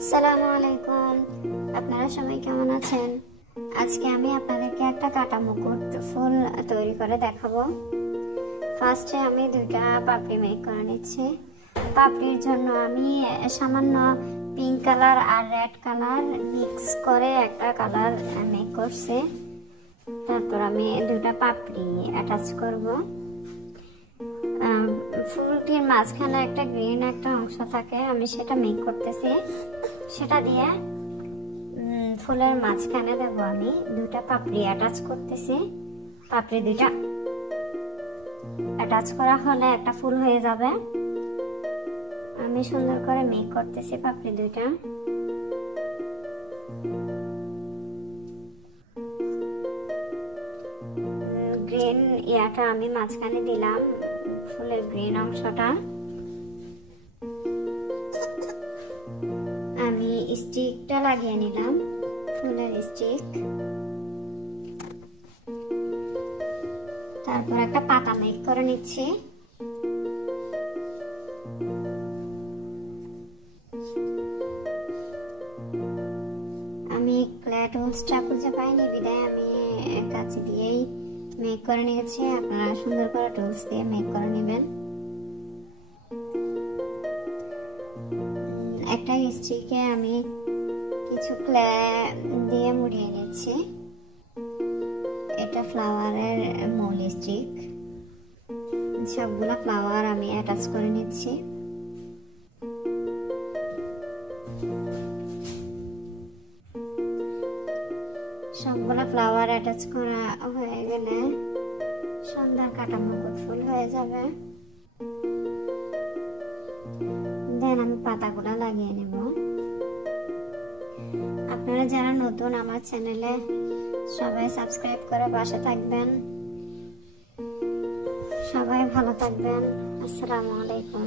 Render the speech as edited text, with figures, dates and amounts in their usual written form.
আসসালামু আলাইকুম। আপনারা সবাই কেমন আছেন? আজকে আমি আপনাদেরকে একটা কাটা মুকুট ফুল তৈরি করে দেখাবো। ফার্স্টে আমি দুইটা পাপড়ি মেক করে নিচ্ছি। পাপড়ির জন্য আমি সামান্য পিঙ্ক কালার আর রেড কালার মিক্স করে একটা কালার মেক করছি। তারপর আমি দুইটা পাপড়ি অ্যাটাচ করব। ফুলটির মাঝখানে একটা গ্রিন একটা অংশ থাকে, আমি সেটা মেক করতেছি। সেটা দিয়ে ফুলের মাঝখানে দেব আমি দুইটা পাপড়ি অ্যাটাচ করতেছি। পাপড়ি দুইটা অ্যাটাচ করা হলে একটা ফুল হয়ে যাবে। আমি সুন্দর করে মেক করতেছি পাপড়ি দুইটা। গ্রিন ইয়াটা আমি মাঝখানে দিলাম, ফুলের গ্রিন অংশটা। আমি স্টিকটা লাগিয়ে নিলাম, ফুলের স্টিক। তারপর একটা পাতা মেক করে নিচ্ছি। আমি ক্লে টুলসটা খুঁজে পাইনি বিদায় আমি কাঁচি দিয়েই মেক করে নিয়েছি। আপনারা সুন্দর করে টুলস দিয়ে মেক করে নেবেন। একটা স্টিকে আমি কিছু ক্লে দিয়ে মুড়িয়ে নিচ্ছি। এটা ফ্লাওয়ারের মূল স্টিক। সবগুলো ফ্লাওয়ার আমি অ্যাটাচ করে নিচ্ছি। সবগুলো ফ্লাওয়ার অ্যাটাচ করা হয়ে গেলে সুন্দর কাটা মুকুট ফুল হয়ে যাবে। দেন আমি পাতাগুলো লাগিয়ে নেব। আপনারা যারা নতুন আমার চ্যানেলে, সবাই সাবস্ক্রাইব করে পাশে থাকবেন। সবাই ভালো থাকবেন। আসসালামু আলাইকুম।